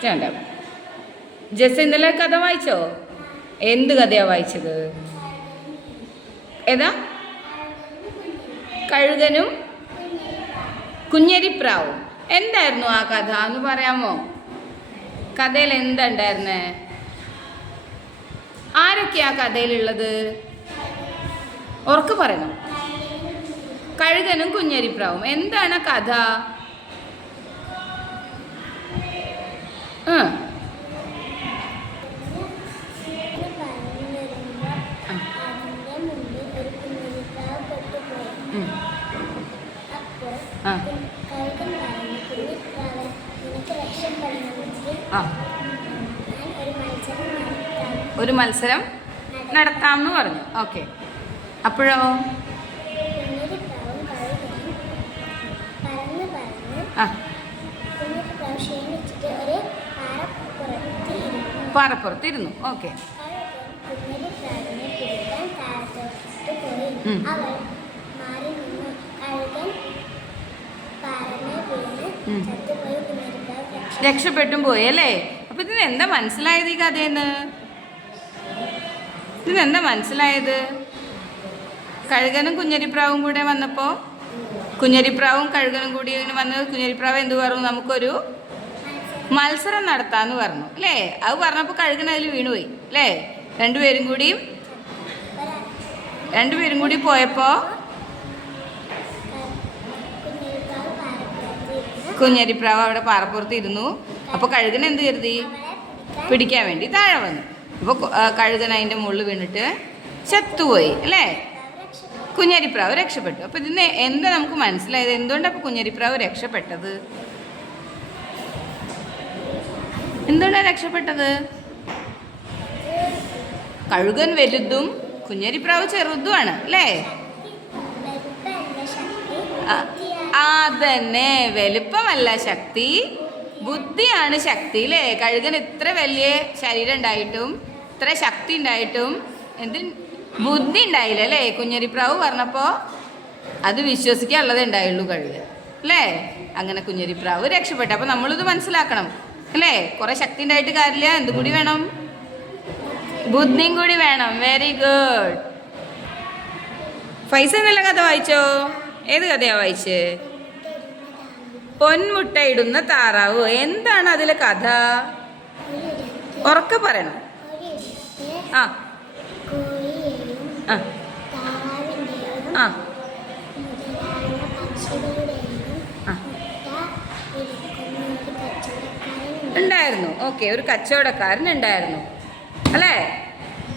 Stand. ജസ് ഇന്നലെ കഥ വായിച്ചോ? എന്ത് കഥയാ വായിച്ചത്? ഏതാ? കഴുകനും കുഞ്ഞരിപ്രാവും. എന്തായിരുന്നു ആ കഥ എന്ന് പറയാമോ? കഥയിൽ എന്താ ഉണ്ടായിരുന്നേ? ആരൊക്കെയാ കഥയിലുള്ളത്? ഉറക്കെ പറയണം. കഴുകനും കുഞ്ഞരിപ്രാവും. എന്താണ് കഥ? ഒരു മത്സരം നടത്താമെന്ന് പറഞ്ഞു. ഓക്കെ. അപ്പോഴോ? പാറപ്പുറത്തിരുന്നു. ഓക്കെ. രക്ഷപ്പെട്ടും പോയി അല്ലേ? അപ്പൊ ഇതിന് എന്താ മനസ്സിലായത് ഈ കഥയെന്ന്? ഇതിനെന്താ മനസ്സിലായത്? കഴുകനും കുഞ്ഞരിപ്രാവും കൂടെ വന്നപ്പോ കുഞ്ഞരിപ്രാവും കഴുകനും കൂടി വന്ന് കുഞ്ഞരിപ്രാവ് എന്ത് പറഞ്ഞു? നമുക്കൊരു മത്സരം നടത്താന്ന് പറഞ്ഞു അല്ലേ? അത് പറഞ്ഞപ്പോൾ കഴുകൻ അതിൽ വീണുപോയി അല്ലേ? രണ്ടുപേരും കൂടി പോയപ്പോൾ കുഞ്ഞരിപ്രാവ് അവിടെ പാറപ്പുറത്ത് ഇരുന്നു. അപ്പോൾ കഴുകൻ എന്ത് കരുതി? പിടിക്കാൻ വേണ്ടി താഴെ വന്നു. അപ്പോൾ കഴുകൻ അതിൻ്റെ മുകളിൽ വീണിട്ട് ചത്തുപോയി അല്ലേ? കുഞ്ഞരിപ്രാവ് രക്ഷപ്പെട്ടു. അപ്പോൾ ഇതിന് എന്താ നമുക്ക് മനസ്സിലായത്? എന്തുകൊണ്ടാണ് അപ്പോൾ കുഞ്ഞരിപ്രാവ് രക്ഷപ്പെട്ടത്? എന്തുകൊണ്ടാണ് രക്ഷപ്പെട്ടത്? കഴുകൻ വലുതും കുഞ്ഞരിപ്രാവ് ചെറുതുമാണ് അല്ലേ? അതന്നെ, വലുപ്പമല്ല ശക്തി, ബുദ്ധിയാണ് ശക്തി അല്ലേ? കഴുകൻ ഇത്ര വലിയ ശരീരം ഉണ്ടായിട്ടും ഇത്ര ശക്തി ഉണ്ടായിട്ടും ബുദ്ധി ഉണ്ടായില്ല അല്ലേ? കുഞ്ഞരിപ്രാവ് പറഞ്ഞപ്പോൾ അത് വിശ്വസിക്കാനുള്ളതേ ഉണ്ടായുള്ളൂ കഴുകൻ അല്ലേ? അങ്ങനെ കുഞ്ഞരിപ്രാവ് രക്ഷപ്പെട്ടു. അപ്പോൾ നമ്മളിത് മനസ്സിലാക്കണം അല്ലേ? കുറേ ശക്തി ഉണ്ടായിട്ട് കാര്യമില്ല, എന്തും കൂടി വേണം? ബുദ്ധിയും കൂടി വേണം. Very good. ഫൈസ എന്നുള്ള കഥ വായിച്ചോ? ഏത് കഥയാ വായിച്ചേ? പൊന്മുട്ടയിടുന്ന താറാവ്. എന്താണ് അതിലെ കഥ? ഉറക്കെ പറയണം. ആ ആ ആ ഉണ്ടായിരുന്നു. ഓക്കെ. ഒരു കച്ചവടക്കാരൻ ഉണ്ടായിരുന്നു അല്ലേ?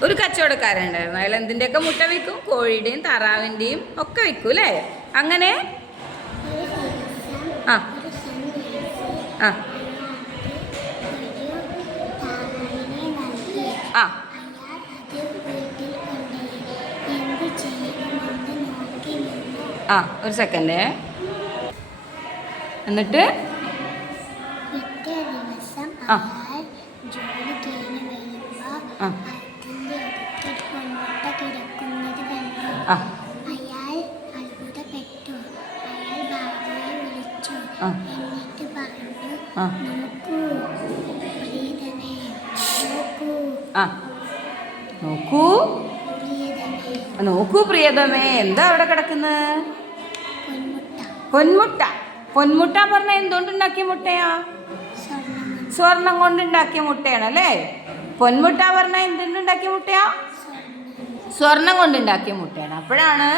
ഒരു കച്ചവടക്കാരൻ ഉണ്ടായിരുന്നു. അയാൾ എന്തിൻ്റെയൊക്കെ മുട്ട വിൽക്കും? കോഴിയുടെയും താറാവിൻ്റെയും ഒക്കെ വിൽക്കും അല്ലേ? അങ്ങനെ ആ ആ ആ ആ ഒരു സെക്കൻഡ്. എന്നിട്ട് ആ ആ അയാൾ അത്ഭുതപ്പെട്ടു. അയാൾ ഭാര്യയെ വിളിച്ചു. എന്നിട്ട് പറഞ്ഞു, നോക്കൂ പ്രിയതമേ, നോക്കൂ പ്രിയതമേ. എന്താ അവിടെ കിടക്കുന്നത്? പൊന്മുട്ട. പൊന്മുട്ട പറഞ്ഞ എന്തുകൊണ്ടുണ്ടാക്കിയ മുട്ടയാ? സ്വർണം കൊണ്ടുണ്ടാക്കിയ മുട്ടയാണ് അല്ലേ? പൊന്മുട്ട പറഞ്ഞ എന്തുണ്ടാക്കിയ മുട്ടയാ? സ്വർണം കൊണ്ടുണ്ടാക്കിയ മുട്ടയാണ്. അപ്പോഴാണ്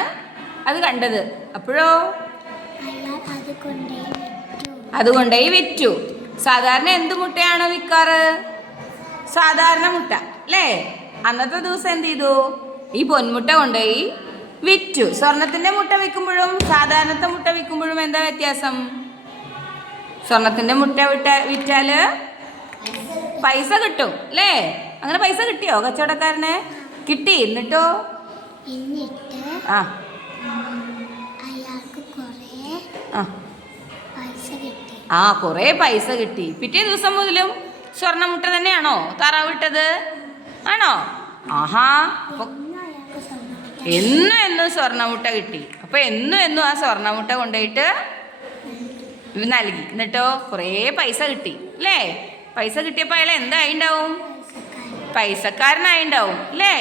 അത് കണ്ടത്. അപ്പോഴോ അതുകൊണ്ടേ വിറ്റു. സാധാരണ എന്ത് മുട്ടയാണ് വിൽക്കാറ്? സാധാരണ മുട്ട അല്ലേ? അന്നത്തെ ദിവസം എന്ത് ചെയ്തു? ഈ പൊന്മുട്ട കൊണ്ടുപോയി വിറ്റു. സ്വർണത്തിൻ്റെ മുട്ട വിൽക്കുമ്പോഴും സാധാരണത്തെ മുട്ട വിൽക്കുമ്പോഴും എന്താ വ്യത്യാസം? സ്വർണത്തിൻ്റെ മുട്ട വിറ്റാൽ പൈസ കിട്ടും അല്ലേ? അങ്ങനെ പൈസ കിട്ടിയോ കച്ചവടക്കാരനെ? കിട്ടി. എന്നിട്ടോ? ആ കുറേ പൈസ കിട്ടി. പിറ്റേ ദിവസം മുതലും സ്വർണ്ണമുട്ട തന്നെയാണോ താറാവ് ഇട്ടത്? ആണോ? ആഹാ. അപ്പോൾ എന്നും സ്വർണ്ണമുട്ട കിട്ടി. അപ്പോൾ എന്നും ആ സ്വർണ്ണമുട്ട കൊണ്ടുപോയിട്ട് നൽകി. എന്നിട്ടോ കുറേ പൈസ കിട്ടി അല്ലേ? പൈസ കിട്ടിയപ്പോൾ അയാൾ എന്തായിണ്ടാവും? പൈസക്കാരനായിണ്ടാവും അല്ലേ?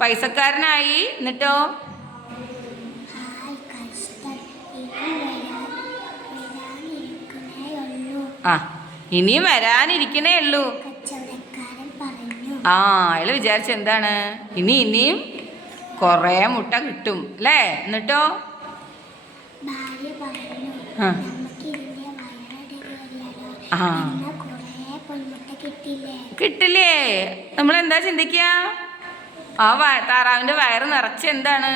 പൈസക്കാരനായി. എന്നിട്ടോ ഹായ് കഷ്ടം, വരാനിരിക്കുന്നേയുള്ളൂ. ആ ഇനിയും വരാനിരിക്കണേ ഉള്ളൂ. കച്ചവടക്കാരൻ പറഞ്ഞു. ആ അയാൾ വിചാരിച്ച എന്താണ്? ഇനിയും കുറേ മുട്ട കിട്ടും അല്ലേ? എന്നിട്ടോ ഭാര്യ പറഞ്ഞു, ആ. നമുക്ക് ഇതിന്റെ വയറടിയല്ലോ, ആ എന്നാ കുറേ പൊന്മുട്ട കിട്ടില്ലേ? കിട്ടില്ലേ? നമ്മളെന്താ ചിന്തിക്കുക? ആ താറാവിൻ്റെ വയറ് നിറച്ച് എന്താണ്?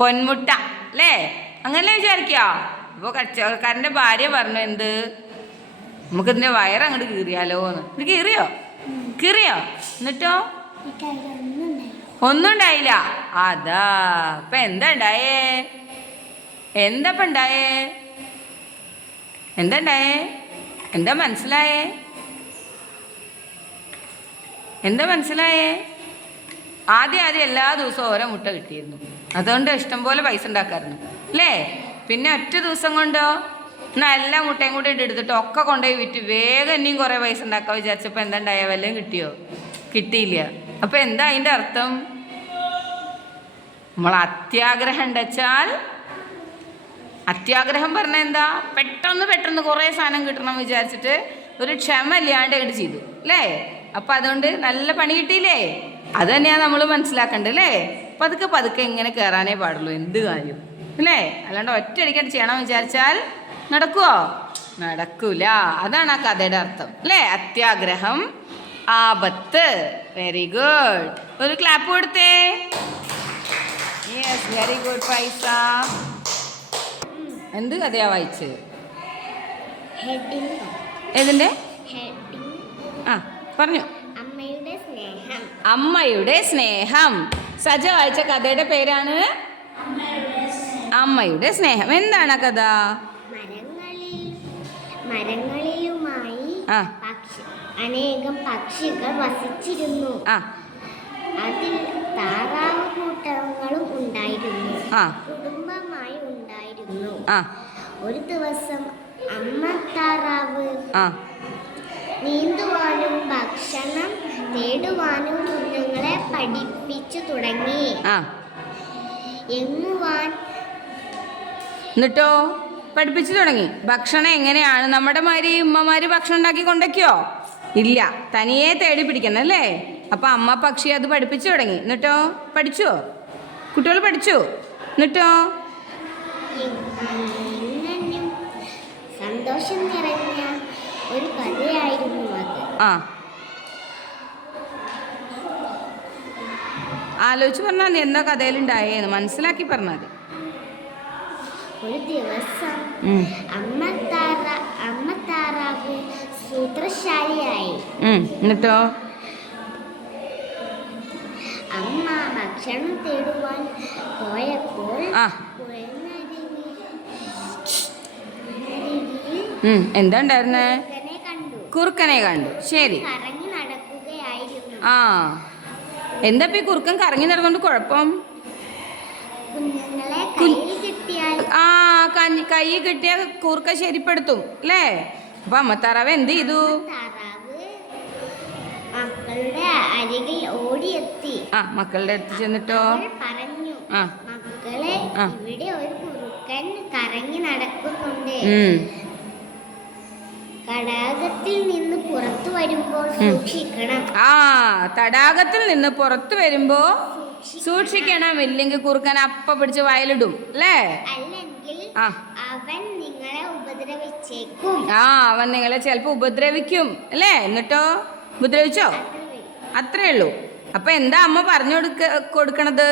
പൊന്മുട്ട അല്ലേ? അങ്ങനെ വിചാരിക്കുക. അപ്പോൾ കച്ചവടക്കാരൻ്റെ ഭാര്യ പറഞ്ഞു എന്ത്? നമുക്കിതിൻ്റെ വയറങ്ങോട്ട് കീറിയാലോ എന്ന്. ഇത് കീറിയോ? എന്നിട്ടോ എന്നിട്ട് അതിലൊന്നുണ്ടായി. ഒന്നും ഉണ്ടായില്ല. അതാ ഇപ്പം എന്താ ഉണ്ടായേ? എന്താ ഉണ്ടായേ? എന്താ മനസ്സിലായേ? ആദ്യം എല്ലാ ദിവസവും ഓരോ മുട്ട കിട്ടിയിരുന്നു. അതുകൊണ്ട് ഇഷ്ടംപോലെ പൈസ ഉണ്ടാക്കാമായിരുന്നു അല്ലേ? പിന്നെ ഒറ്റ ദിവസം കൊണ്ടോ എന്നാൽ എല്ലാ മുട്ടയും കൂടെ എടുത്തിട്ട് ഒക്കെ കൊണ്ടുപോയി വിറ്റ് വേഗം ഇനിയും കുറേ പൈസ ഉണ്ടാക്കാൻ വിചാരിച്ചപ്പോൾ എന്താ ഉണ്ടായ? വല്ലതും കിട്ടിയോ? കിട്ടിയില്ല. അപ്പം എന്താ അതിൻ്റെ അർത്ഥം? നമ്മൾ അത്യാഗ്രഹം ഉണ്ടെച്ചാൽ, അത്യാഗ്രഹം പറഞ്ഞാൽ എന്താ? പെട്ടെന്ന് കുറേ സാധനം കിട്ടണം വിചാരിച്ചിട്ട് ഒരു ക്ഷമ ഇല്ലാണ്ട് ഇങ്ങോട്ട് ചെയ്തു അല്ലേ? അപ്പം അതുകൊണ്ട് നല്ല പണി കിട്ടിയില്ലേ? അത് തന്നെയാണ് നമ്മൾ മനസ്സിലാക്കേണ്ടത് അല്ലേ? പതുക്കെ ഇങ്ങനെ കയറാനേ പാടുള്ളൂ എന്ത് കാര്യം അല്ലേ? അല്ലാണ്ട് ഒറ്റയടിക്കായിട്ട് ചെയ്യണം വിചാരിച്ചാൽ നടക്കൂല. അതാണ് ആ കഥയുടെ അർത്ഥം അല്ലേ? അത്യാഗ്രഹം, ആപത്ത്. Very good. ഒരു ക്ലാപ്പ് കൊടുത്തേ. യെസ്, വെരി ഗുഡ് പൈസ. എന്ത് കഥയാ വായിച്ച്? ഏതിൻ്റെ? ആ പറഞ്ഞു. അമ്മയുടെ സ്നേഹം. സജ വായിച്ച കഥയുടെ പേരാണ് അമ്മയുടെ സ്നേഹം. എന്താണ് ആ കഥ? മരങ്ങളിലുമായി അനേകം പക്ഷികൾ വസിച്ചിരുന്നു. അതിൽ താറാവ് കൂട്ടങ്ങളും ഉണ്ടായിരുന്നു. കുടുംബമായി ഉണ്ടായിരുന്നു. ഒരു ദിവസം അമ്മ താറാവ് നീന്തുവാനും ഭക്ഷണം തേടുവാനും കുഞ്ഞുങ്ങളെ പഠിപ്പിച്ചു തുടങ്ങി. എന്നിട്ടോ പഠിപ്പിച്ചു തുടങ്ങി. ഭക്ഷണം എങ്ങനെയാണ്? നമ്മുടെ മാതിരി ഉമ്മമാര് ഭക്ഷണം ഉണ്ടാക്കി കൊണ്ടൊക്കെയോ? ഇല്ല, തനിയെ തേടി പിടിക്കണം അല്ലേ? അപ്പം അമ്മ പക്ഷി അത് പഠിപ്പിച്ചു തുടങ്ങി. എന്നിട്ടോ പഠിച്ചോ? കുട്ടികൾ പഠിച്ചു. എന്നിട്ടോ സന്തോഷം നിറഞ്ഞ ഒരു കഥയായിരുന്നു അത്. ആലോചിച്ച് പറഞ്ഞാൽ മതി എന്താ കഥയിലുണ്ടായേന്ന് മനസ്സിലാക്കി പറഞ്ഞാൽ മതി. ഒരു ദിവസം അമ്മ താറാവ് സൂത്രശാലിയായി. എന്നിട്ടോ അമ്മ ഭക്ഷണം തേടുവാൻ പോയപ്പോൾ എന്താ ഉണ്ടായിരുന്നേ? കുറുക്കനെ കണ്ടു. ശരി. കറങ്ങി നടക്കുകയായിരുന്നു. എന്താ ഈ കുറുക്കൻ കറങ്ങി നടന്നുകൊണ്ട് കുഴപ്പം? കുഞ്ഞുങ്ങളെ കയ്യിൽ കിട്ടിയ കുറുക്ക ശരിപ്പെടുത്തും അല്ലേ? അപ്പൊ അമ്മത്താറാവ് എന്ത് ചെയ്തു? മക്കളുടെ അരികിൽ ഓടിയെത്തി. മക്കളുടെ അടുത്ത് ചെന്നിട്ടോ പറഞ്ഞു, മക്കളെ, ഇവിടെ ഒരു കുറുക്കൻ കറങ്ങി നടക്കുന്നുണ്ട്. തടാകത്തിൽ നിന്ന് പുറത്തു വരുമ്പോൾ സൂക്ഷിക്കണം. തടാകത്തിൽ നിന്ന് പുറത്തു വരുമ്പോ സൂക്ഷിക്കണം. ഇല്ലെങ്കിൽ കുറുക്കൻ അപ്പ പിടിച്ച് വയലിടും അല്ലേ? അല്ലെങ്കിൽ അവൻ നിങ്ങളെ ഉപദ്രവിച്ചേക്കും. അവൻ നിങ്ങളെ ചിലപ്പോ ഉപദ്രവിക്കും അല്ലേ? എന്നിട്ടോ ഉപദ്രവിച്ചോ? അത്രേ ഉള്ളൂ. അപ്പൊ എന്താ അമ്മ പറഞ്ഞു കൊടുക്കണത്?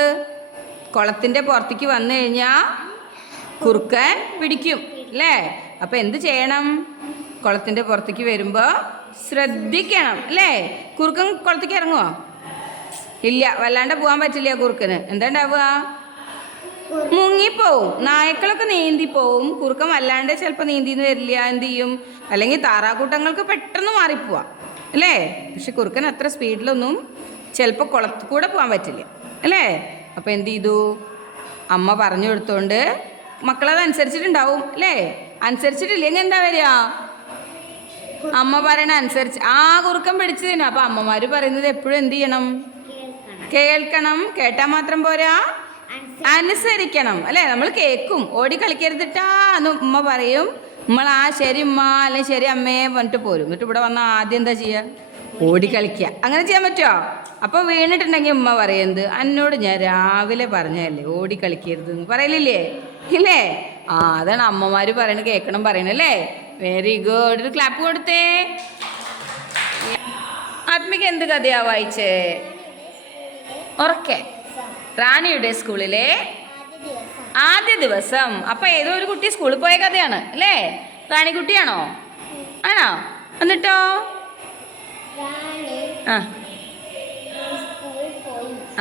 കുളത്തിന്റെ പുറത്തേക്ക് വന്നു കഴിഞ്ഞാ കുറുക്കൻ പിടിക്കും അല്ലേ? അപ്പൊ എന്ത് ചെയ്യണം? കുളത്തിന്റെ പുറത്തേക്ക് വരുമ്പോ ശ്രദ്ധിക്കണം അല്ലേ? കുറുക്കൻ കുളത്തേക്ക് ഇറങ്ങുവോ? ഇല്ല, വല്ലാണ്ട് പോകാൻ പറ്റില്ല കുറുക്കന്. എന്താ ഉണ്ടാവുക? മുങ്ങിപ്പോവും. നായ്ക്കളൊക്കെ നീന്തിപ്പോവും. കുറുക്കൻ വല്ലാണ്ട് ചിലപ്പോൾ നീന്തിന്ന് വരില്ല. എന്ത് ചെയ്യും? അല്ലെങ്കിൽ താറാക്കൂട്ടങ്ങൾക്ക് പെട്ടെന്ന് മാറിപ്പോവാം അല്ലേ? പക്ഷെ കുറുക്കൻ അത്ര സ്പീഡിലൊന്നും ചിലപ്പോൾ കുളത്തിൽ കൂടെ പോകാൻ പറ്റില്ല അല്ലേ? അപ്പോൾ എന്ത് ചെയ്തു? അമ്മ പറഞ്ഞു കൊടുത്തോണ്ട് മക്കളത് അനുസരിച്ചിട്ടുണ്ടാവും അല്ലേ? അനുസരിച്ചിട്ടില്ലെങ്കിൽ എന്താ വരിക? അമ്മ പറയണ അനുസരിച്ച് കുറുക്കൻ പിടിച്ചു തിന്നും. അപ്പൊ അമ്മമാര് പറയുന്നത് എപ്പോഴും എന്ത് ചെയ്യണം? കേൾക്കണം. കേട്ടാ മാത്രം പോരാ, അനുസരിക്കണം അല്ലേ? നമ്മൾ കേൾക്കും. ഓടി കളിക്കരുതിട്ടാ എന്ന് ഉമ്മ പറയും. നമ്മൾ ശരി ഉമ്മ അല്ലെങ്കിൽ ശരി അമ്മയെ പറഞ്ഞിട്ട് പോരും. എന്നിട്ട് ഇവിടെ വന്ന ആദ്യം എന്താ ചെയ്യുക? ഓടി കളിക്കുക. അങ്ങനെ ചെയ്യാൻ പറ്റുമോ? അപ്പൊ വീണിട്ടുണ്ടെങ്കിൽ ഉമ്മ പറയുന്നത് എന്നോട് ഞാൻ രാവിലെ പറഞ്ഞല്ലേ ഓടി കളിക്കരുത് എന്ന് പറയലില്ലേ? ഇല്ലേ? അതാണ് അമ്മമാര് പറയണത്, കേൾക്കണം പറയണല്ലേ? Very good. ഒരു ക്ലാപ്പ് കൊടുത്തേ. ആത്മിക എന്ത് കഥയാ വായിച്ചേ? ഉറക്കെ. റാണിയുടെ സ്കൂളിലെ ആദ്യ ദിവസം. അപ്പൊ ഏതോ ഒരു കുട്ടി സ്കൂളിൽ പോയ കഥയാണ് അല്ലേ? റാണിക്കുട്ടിയാണോ? ആണോ? എന്നിട്ടോ ആ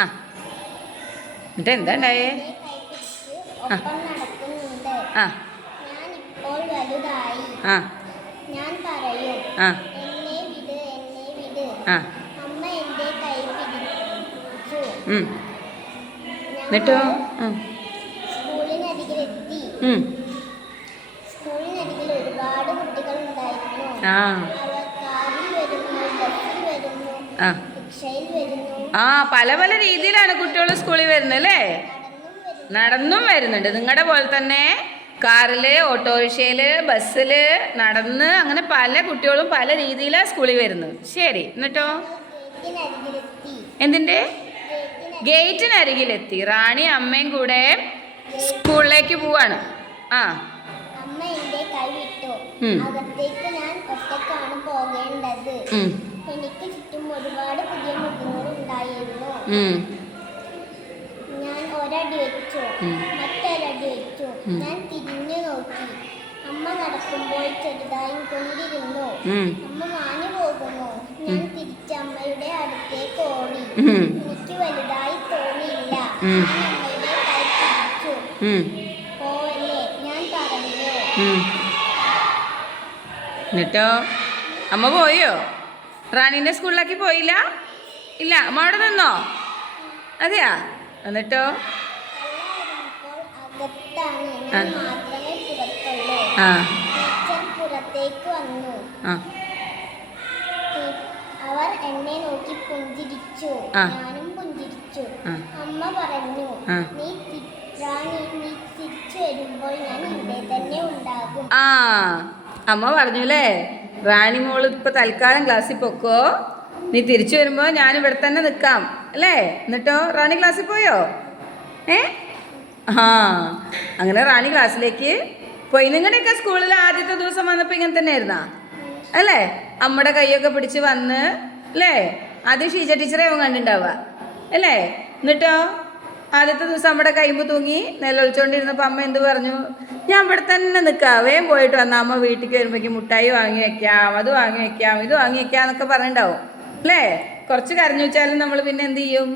ആ എന്നിട്ട് എന്താ ഉണ്ടായേ? ആ ആ ആ ഞാൻ പറയും ആ എന്നെ വിട്, എന്നെ വിട്. ആ അമ്മ എൻ്റെ കൈ പിടിച്ചു. എന്നിട്ടോ സ്കൂളിനരികിലെത്തി. സ്കൂളിനരികിൽ ഒരുപാട് കുട്ടികൾ ഉണ്ടായിരുന്നു. ആ അവർ കാറിൽ വരുന്നു, ബസ്സിൽ വരുന്നു, ആ റിക്ഷയിൽ വരുന്നു, പല പല രീതിയിലാണ് കുട്ടികൾ സ്കൂളിൽ വരുന്നത് അല്ലേ? നടന്നും വരുന്നുണ്ട്. നിങ്ങളുടെ പോലെ തന്നെ കാറില്, ഓട്ടോറിക്ഷയില്, ബസ്സില്, നടന്ന്, അങ്ങനെ പല കുട്ടികളും പല രീതിയിലാണ് സ്കൂളിൽ വരുന്നത്. ശരി, എന്നിട്ടോ ഗേറ്റിനരികിലെത്തി. എന്തിൻ്റെ? ഗേറ്റിനരികിലെത്തി. റാണി അമ്മയും കൂടെ സ്കൂളിലേക്ക് പോവാണ്. അമ്മ എൻ്റെ കൈ വിട്ടു. അകത്തേക്ക് ഞാൻ ഒറ്റക്കാണ് പോകേണ്ടത്. എനിക്ക് ചുറ്റും ഒരുപാട് പുതിയ മൃഗങ്ങൾ ഉണ്ടായിരുന്നു. ഞാൻ ഒരടി വെച്ചു, മറ്റൊരടി വെച്ചു. ഞാൻ തിരിഞ്ഞു നോക്കി. അമ്മ നടക്കുമ്പോൾ ചെറുതായി കൊണ്ടിരുന്നു. അമ്മ മാഞ്ഞു പോകുന്നു. ഞാൻ തിരിച്ച് അമ്മയുടെ അടുത്തേക്ക് ഓടി. എനിക്ക് വലുതായി തോന്നിയില്ല. ഞാൻ അമ്മയുടെ കൈ പിടിച്ചു. പോലെ ഞാൻ പറഞ്ഞു. എന്നിട്ടോ അമ്മ പോയോ? റാണീൻ്റെ സ്കൂളിലേക്ക് പോയില്ല? ഇല്ല, അമ്മ അവിടെ നിന്നോ? അതെയാ? എന്നിട്ടോ അകത്താണ്, ഞാൻ മാത്രമേ പുറത്തുള്ളൂ. ടീച്ചർ പുറത്തേക്ക് വന്നു. അവർ എന്നെ നോക്കി പുഞ്ചിരിച്ചു. ഞാനും പുഞ്ചിരിച്ചു. അമ്മ പറഞ്ഞു, നീ തിരിച്ചു വരുമ്പോൾ ഞാൻ ഇവിടെ തന്നെ ഉണ്ടാകും. അമ്മ പറഞ്ഞു അല്ലേ? റാണി മോള് ഇപ്പൊ തൽക്കാലം ക്ലാസ്സിൽ പൊക്കോ, നീ തിരിച്ചു വരുമ്പോ ഞാൻ ഇവിടെ തന്നെ നിൽക്കാം അല്ലേ? എന്നിട്ടോ റാണി ക്ലാസ്സിൽ പോയോ? അങ്ങനെ റാണി ക്ലാസ്സിലേക്ക് പോയി. നിങ്ങളുടെയൊക്കെ സ്കൂളിൽ ആദ്യത്തെ ദിവസം വന്നപ്പോൾ ഇങ്ങനെ തന്നെ ആയിരുന്നാ അല്ലേ? അമ്മയുടെ കൈയൊക്കെ പിടിച്ച് വന്ന് അല്ലേ? ആദ്യം ഷീജ ടീച്ചറെ കണ്ടിട്ടുണ്ടാവുക അല്ലേ? എന്നിട്ടോ ആദ്യത്തെ ദിവസം നമ്മുടെ കൈമ്പ് തൂങ്ങി നിലവിളിച്ചോണ്ടിരുന്നപ്പോൾ അമ്മ എന്ത് പറഞ്ഞു? ഞാൻ ഇവിടെ തന്നെ നിൽക്കാം, വേഗം പോയിട്ട് വന്നാൽ അമ്മ വീട്ടിലേക്ക് വരുമ്പോഴേക്കും മുട്ടായി വാങ്ങി വെക്കാം, അത് വാങ്ങി വെക്കാം, ഇത് വാങ്ങി വെക്കാം എന്നൊക്കെ പറഞ്ഞിട്ടുണ്ടാവും അല്ലേ? കുറച്ച് കരഞ്ഞു വെച്ചാലും നമ്മൾ പിന്നെ എന്ത് ചെയ്യും?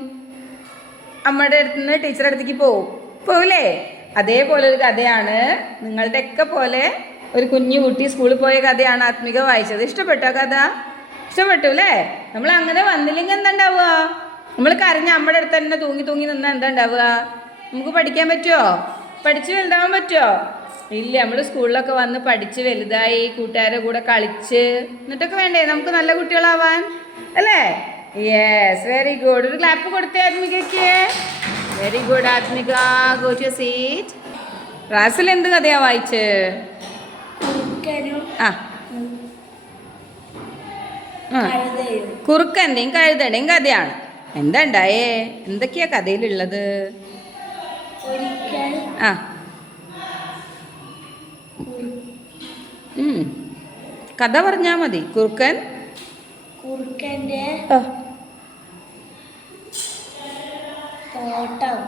അമ്മയുടെ അടുത്ത് നിന്ന് ടീച്ചറുടെ അടുത്തേക്ക് പോവില്ലേ? അതേപോലെ ഒരു കഥയാണ് നിങ്ങളുടെയൊക്കെ പോലെ ഒരു കുഞ്ഞു കുട്ടി സ്കൂളിൽ പോയ കഥയാണ് ആത്മിക വായിച്ചത്. ഇഷ്ടപ്പെട്ടോ കഥ? ഇഷ്ടപ്പെട്ടു അല്ലേ? നമ്മൾ അങ്ങനെ വന്നില്ലെങ്കിൽ എന്താ ഉണ്ടാവുക? നമ്മൾ കരഞ്ഞ് അമ്മയുടെ അടുത്ത് തന്നെ തൂങ്ങി തൂങ്ങി നിന്നാൽ എന്താ ഉണ്ടാവുക? നമുക്ക് പഠിക്കാൻ പറ്റുമോ? പഠിച്ച് വലുതാവാൻ പറ്റുമോ? ഇല്ല. നമ്മൾ സ്കൂളിലൊക്കെ വന്ന് പഠിച്ച് വലുതായി കൂട്ടുകാരുടെ കൂടെ കളിച്ച് എന്നിട്ടൊക്കെ വേണ്ടേ നമുക്ക് നല്ല കുട്ടികളാവാൻ അല്ലേ? Yes, very good. ഒരു ക്ലാപ്പ് കൊടുത്തേ ആത്മികയ്ക്ക്. Very good Athmika. Go to seat. ക്ലാസ്സിൽ എന്ത് കഥയാ വായിച്ച്? കുറുക്കൻ്റെയും കഴുതയുടെയും കഥയാണ്. എന്താ ഉണ്ടായേ? എന്തൊക്കെയാ കഥയിലുള്ളത്? കഥ പറഞ്ഞാ മതി. കുറുക്കൻ്റെ തോട്ടം